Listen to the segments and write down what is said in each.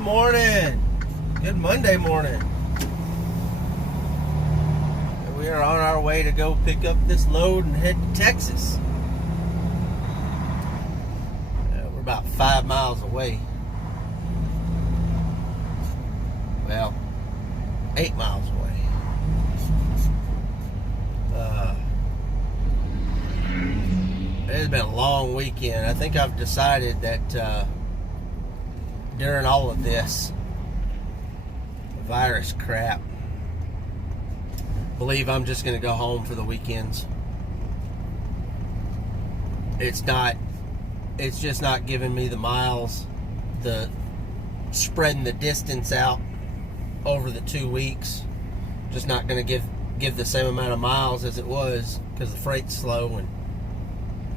Good morning. Good Monday morning. We are on our way to go pick up this load and head to Texas. We're about 5 miles away. Well, 8 miles away. It's been a long weekend. I think I've decided that during all of this virus crap, I believe I'm just going to go home for the weekends. It's just not giving me the miles, the spreading the distance out over the 2 weeks. Just not going to give the same amount of miles as it was because the freight's slow and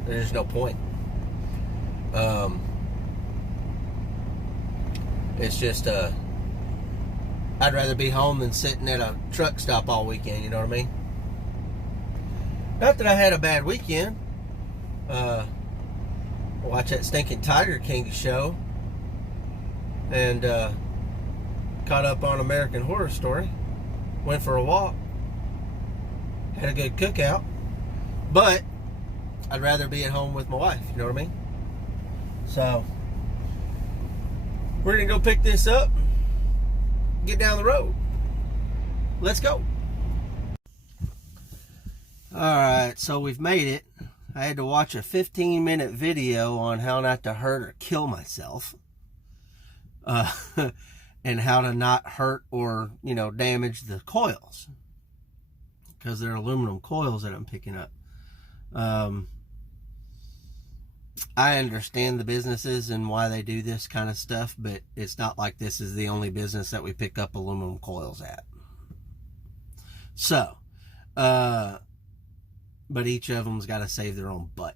there's no point. It's just I'd rather be home than sitting at a truck stop all weekend, you know what I mean? Not that I had a bad weekend. Watch that stinking Tiger King show and caught up on American Horror Story. Went for a walk. Had a good cookout. But I'd rather be at home with my wife, you know what I mean? So we're gonna go pick this up, get down the road. Let's go. Alright, so we've made it. I had to watch a 15-minute video on how not to hurt or kill myself. And how to not hurt or, damage the coils. Because they're aluminum coils that I'm picking up. I understand the businesses and why they do this kind of stuff, but it's not like this is the only business that we pick up aluminum coils at. So, but each of them's got to save their own butt.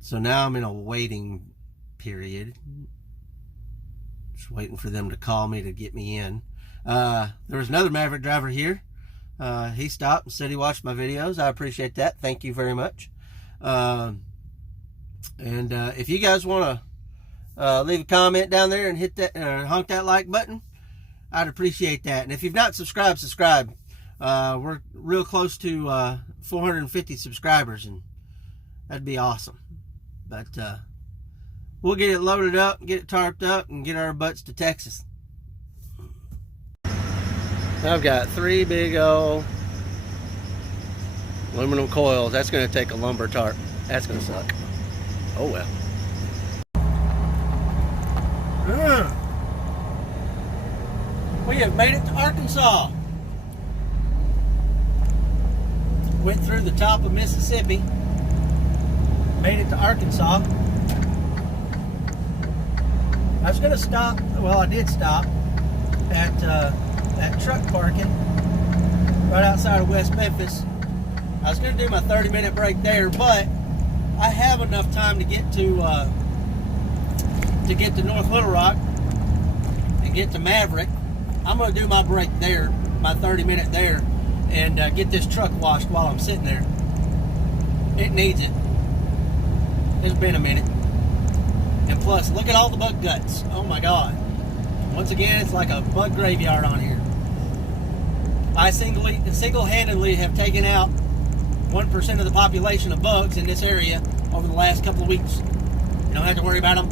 So now I'm in a waiting period. Just waiting for them to call me to get me in. There was another Maverick driver here. He stopped and said he watched my videos. I appreciate that. Thank you very much. If you guys want to leave a comment down there and hit that honk that like button, I'd appreciate that. And if you've not subscribed, subscribe. We're real close to 450 subscribers, and that'd be awesome. But we'll get it loaded up, get it tarped up, and get our butts to Texas. I've got 3 big old aluminum coils. That's going to take a lumber tarp. That's going to suck. Oh well. We have made it to Arkansas. Went through the top of Mississippi. Made it to Arkansas. I was going to stop. Well, I did stop at truck parking right outside of West Memphis. I was going to do my 30-minute break there, but I have enough time to get to North Little Rock and get to Maverick. I'm going to do my break there, my 30-minute there, and get this truck washed while I'm sitting there. It needs it. It's been a minute. And plus, look at all the bug guts. Oh my God. Once again, it's like a bug graveyard on here. I single-handedly have taken out 1% of the population of bugs in this area over the last couple of weeks. You don't have to worry about them.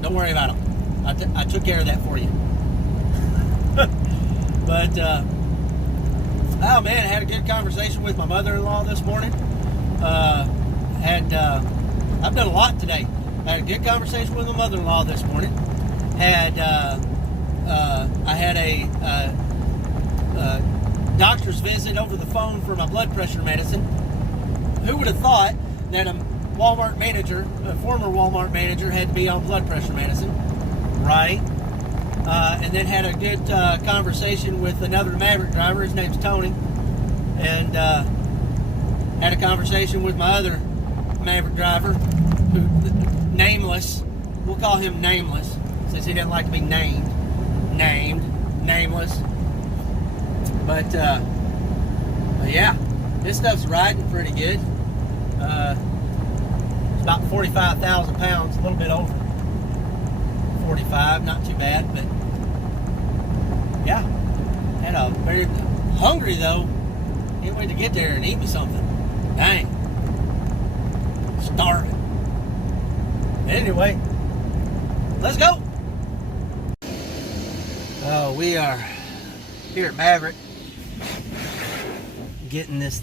Don't worry about them. I took care of that for you. But, oh man, I had a good conversation with my mother-in-law this morning. I've done a lot today. I had a good conversation with my mother-in-law this morning. I had a doctor's visit over the phone for my blood pressure medicine. Who would have thought that a Walmart manager, a former Walmart manager, had to be on blood pressure medicine, right? And then had a good conversation with another Maverick driver. His name's Tony. And had a conversation with my other Maverick driver, who, nameless. We'll call him Nameless, since he doesn't like to be named. Nameless. But yeah, this stuff's riding pretty good. It's about 45,000 pounds, a little bit over 1:45, not too bad, but yeah, had a very hungry though. Can't wait to get there and eat me something. Dang, starving. Anyway, let's go. We are here at Maverick, getting this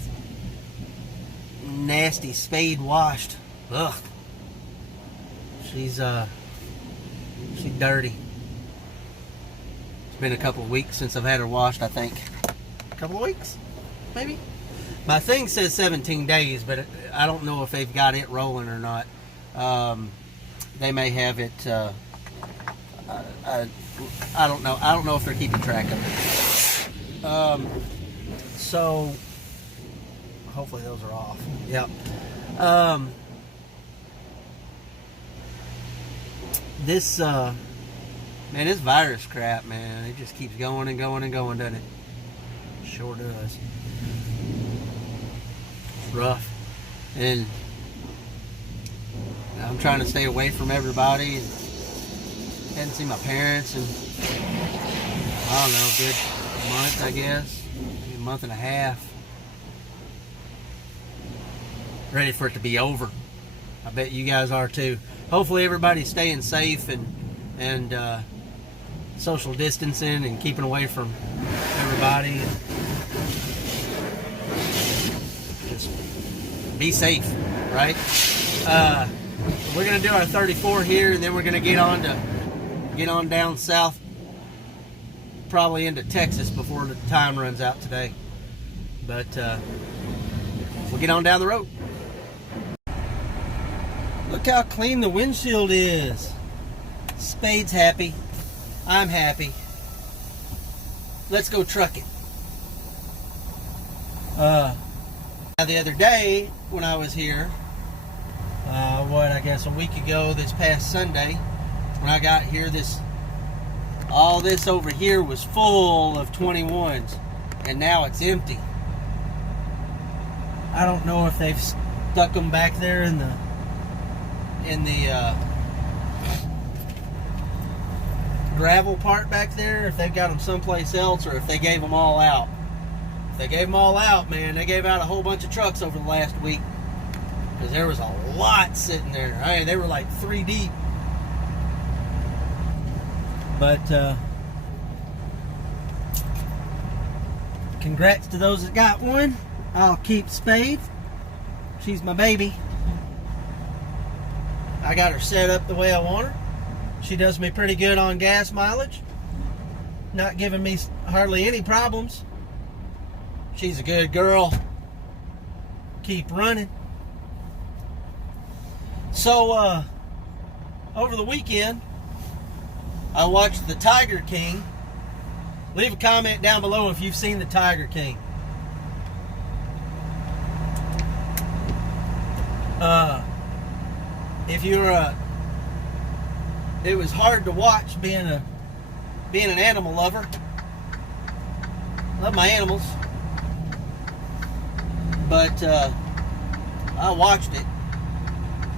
nasty spade washed. Ugh. She's dirty. It's been a couple of weeks since I've had her washed, I think. A couple of weeks, maybe? My thing says 17 days, but I don't know if they've got it rolling or not. They may have it, I don't know. I don't know if they're keeping track of it. So, hopefully those are off. Yep. This, man, this virus crap, man, it just keeps going and going and going, doesn't it? Sure does. It's rough. And I'm trying to stay away from everybody. And hadn't seen my parents in, I don't know, a good month, I guess. Maybe a month and a half. Ready for it to be over. I bet you guys are too. Hopefully everybody's staying safe and social distancing and keeping away from everybody. Just be safe, right? We're gonna do our 34 here, and then we're gonna get on down south, probably into Texas before the time runs out today. But we'll get on down the road. Look how clean the windshield is. Spade's happy. I'm happy. Let's go trucking. Now the other day when I was here, I guess a week ago, this past Sunday, when I got here, all this over here was full of 21s, and now it's empty. I don't know if they've stuck them back there in the gravel part back there, if they've got them someplace else, or if they gave them all out. If they gave them all out, man, they gave out a whole bunch of trucks over the last week, because there was a lot sitting there. I mean, they were like 3 deep. But congrats to those that got one. I'll keep Spade. She's my baby. I got her set up the way I want her. She does me pretty good on gas mileage. Not giving me hardly any problems. She's a good girl. Keep running. So, over the weekend, I watched The Tiger King. Leave a comment down below if you've seen The Tiger King. If you're it was hard to watch being an animal lover. Love my animals, but I watched it.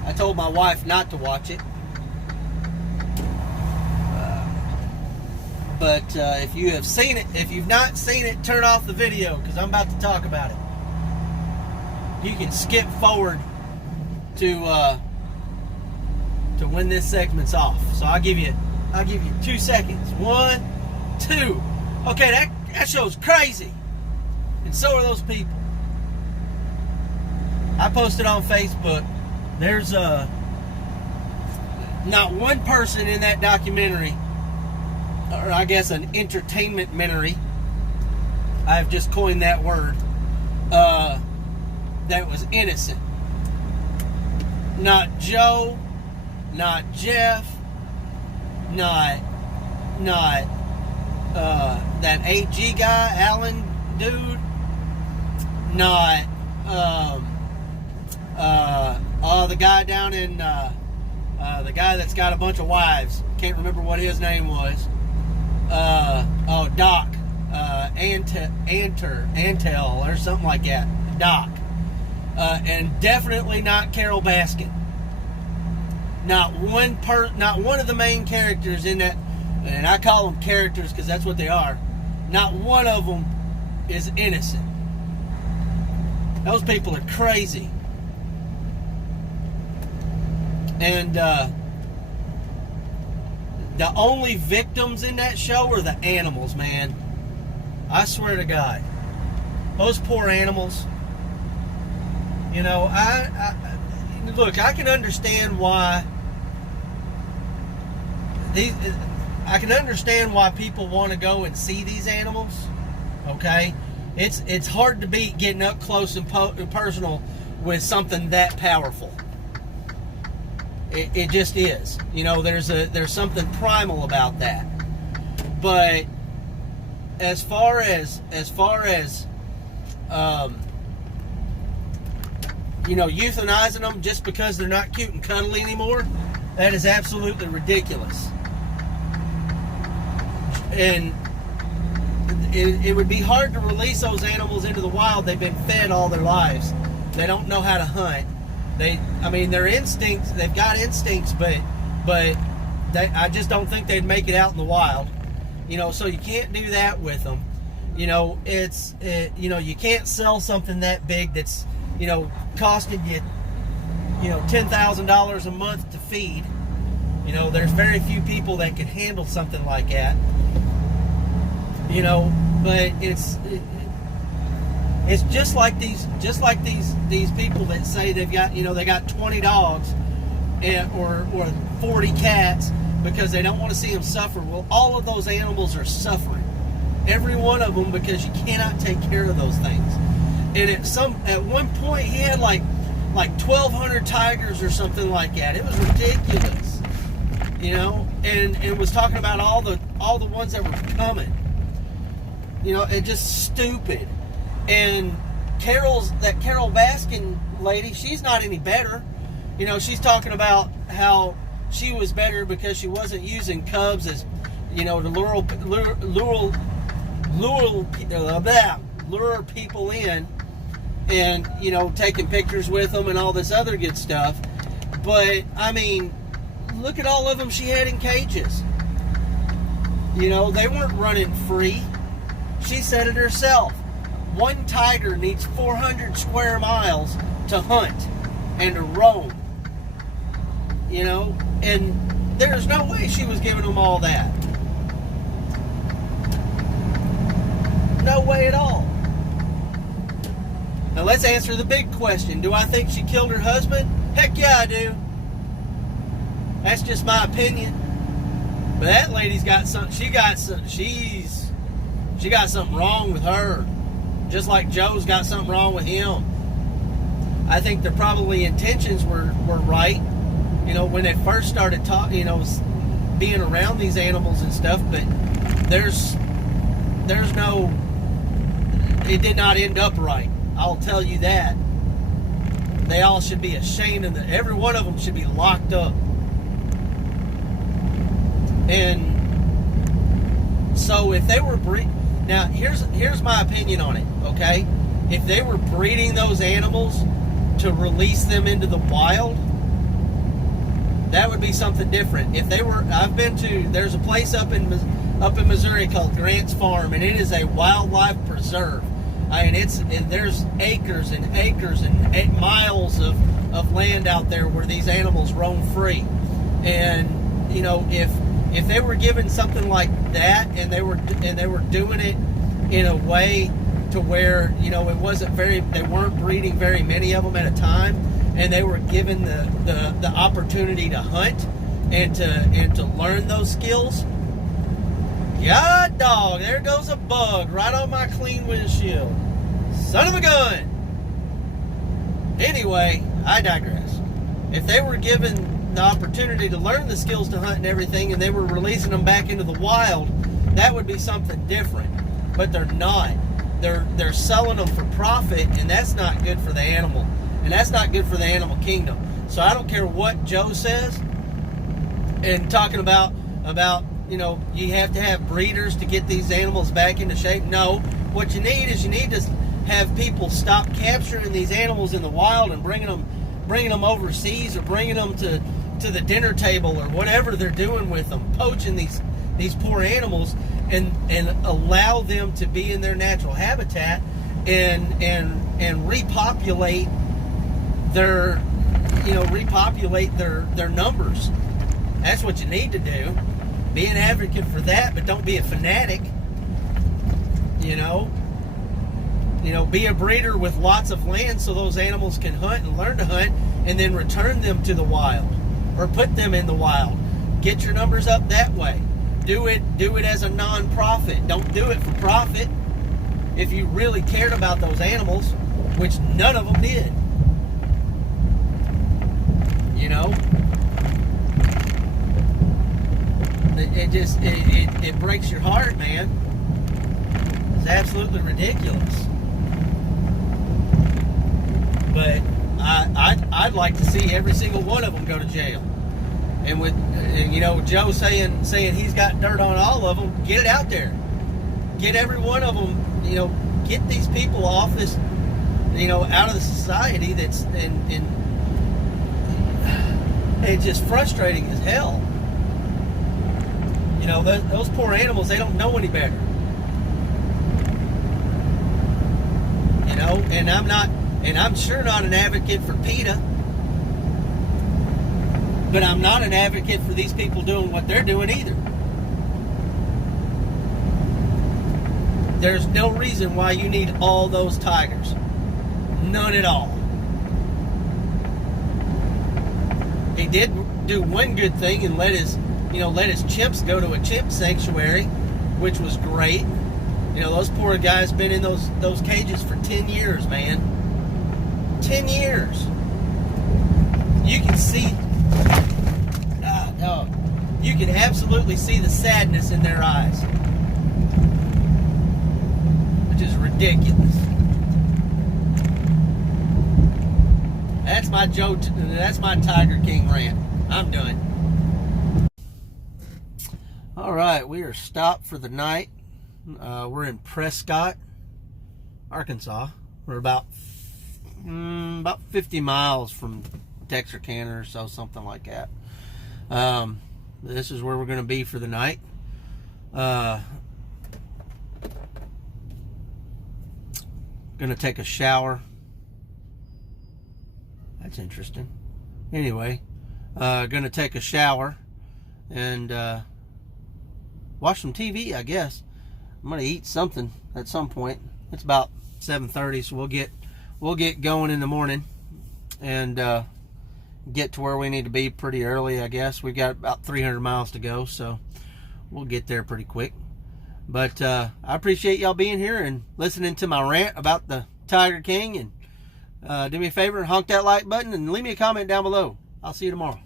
I told my wife not to watch it, but if you have seen it, if you've not seen it, turn off the video because I'm about to talk about it. You can skip forward to when this segment's off. So I'll give you 2 seconds. 1, 2. Okay, that show's crazy. And so are those people. I posted on Facebook. There's not one person in that documentary, or I guess an entertainment-mentary, I've just coined that word, that was innocent. Not Joe, not Jeff, not that AG guy, Alan dude, not the guy down in the guy that's got a bunch of wives. Can't remember what his name was. Doc, Antel or something like that. Doc, and definitely not Carol Baskin. not one of the main characters in that, and I call them characters because that's what they are, not one of them is innocent. Those people are crazy. And the only victims in that show are the animals, man. I swear to God. Those poor animals. You know, look, I can understand why I can understand why people want to go and see these animals. Okay? It's hard to beat getting up close and personal with something that powerful. It just is. You know, there's something primal about that. But as far as you know, euthanizing them just because they're not cute and cuddly anymore, that is absolutely ridiculous. And it would be hard to release those animals into the wild. They've been fed all their lives. They don't know how to hunt. Their instincts, they've got instincts, but I just don't think they'd make it out in the wild. You know, so you can't do that with them. You know, you can't sell something that big that's, you know, costing you, $10,000 a month to feed. You know, there's very few people that can handle something like that. You know, but it's just like these people that say they got 20 dogs or 40 cats because they don't want to see them suffer. Well, all of those animals are suffering, every one of them, because you cannot take care of those things. And at one point he had like 1,200 tigers or something like that. It was ridiculous, you know, and was talking about all the ones that were coming. You know, it's just stupid. And Carol Baskin lady, she's not any better. You know, she's talking about how she was better because she wasn't using cubs as, you know, to lure people in, and, you know, taking pictures with them and all this other good stuff. But I mean, look at all of them she had in cages. You know, they weren't running free. She said it herself. One tiger needs 400 square miles to hunt and to roam. You know, and there's no way she was giving them all that. No way at all. Now let's answer the big question. Do I think she killed her husband? Heck yeah, I do. That's just my opinion. But that lady's got something. She got something wrong with her. Just like Joe's got something wrong with him. I think their probably intentions were right. You know, when they first started talking, you know, being around these animals and stuff. But there's no. It did not end up right. I'll tell you that. They all should be ashamed, and every one of them should be locked up. And so if they were now here's my opinion on it, okay? If they were breeding those animals to release them into the wild, that would be something different. If they were, there's a place up in Missouri called Grant's Farm, and it is a wildlife preserve. I mean, there's acres and acres and miles of land out there where these animals roam free. And, you know, if they were given something like that, and they were doing it in a way to where, you know, they weren't breeding very many of them at a time, and they were given the opportunity to hunt and to learn those skills. God dog, there goes a bug right on my clean windshield. Son of a gun. Anyway, I digress. If they were given the opportunity to learn the skills to hunt and everything, and they were releasing them back into the wild, that would be something different. But they're not. They're selling them for profit, and that's not good for the animal. And that's not good for the animal kingdom. So I don't care what Joe says, and talking about you know, you have to have breeders to get these animals back into shape. No, what you need to have people stop capturing these animals in the wild and bringing them overseas, or bringing them to to the dinner table or whatever they're doing with them, poaching these poor animals, and allow them to be in their natural habitat and repopulate their their numbers. That's what you need to do. Be an advocate for that, but don't be a fanatic. Be a breeder with lots of land so those animals can hunt and learn to hunt, and then return them to the wild or put them in the wild. Get your numbers up that way. Do it as a non-profit. Don't do it for profit. If you really cared about those animals, which none of them did. It breaks your heart, man. It's absolutely ridiculous. But I'd like to see every single one of them go to jail. And with Joe saying he's got dirt on all of them, get it out there. Get every one of them. Get these people off this. Out of the society that's and it's just frustrating as hell. Those poor animals, they don't know any better. And I'm sure not an advocate for PETA, but I'm not an advocate for these people doing what they're doing either. There's no reason why you need all those tigers. None at all. He did do one good thing and let his chimps go to a chimp sanctuary, which was great. Those poor guys been in those cages for 10 years, man. 10 years. You can see, you can absolutely see the sadness in their eyes, which is ridiculous. That's my Tiger King rant. I'm done. All right, we are stopped for the night. We're in Prescott, Arkansas. We're about 50 miles from Texarkana or so, something like that. This is where we're going to be for the night. Going to take a shower. That's interesting. Anyway, going to take a shower and watch some TV, I guess. I'm going to eat something at some point. It's about 7:30, so we'll get going in the morning and get to where we need to be pretty early, I guess. We've got about 300 miles to go, so we'll get there pretty quick. But I appreciate y'all being here and listening to my rant about the Tiger King. And do me a favor, honk that like button and leave me a comment down below. I'll see you tomorrow.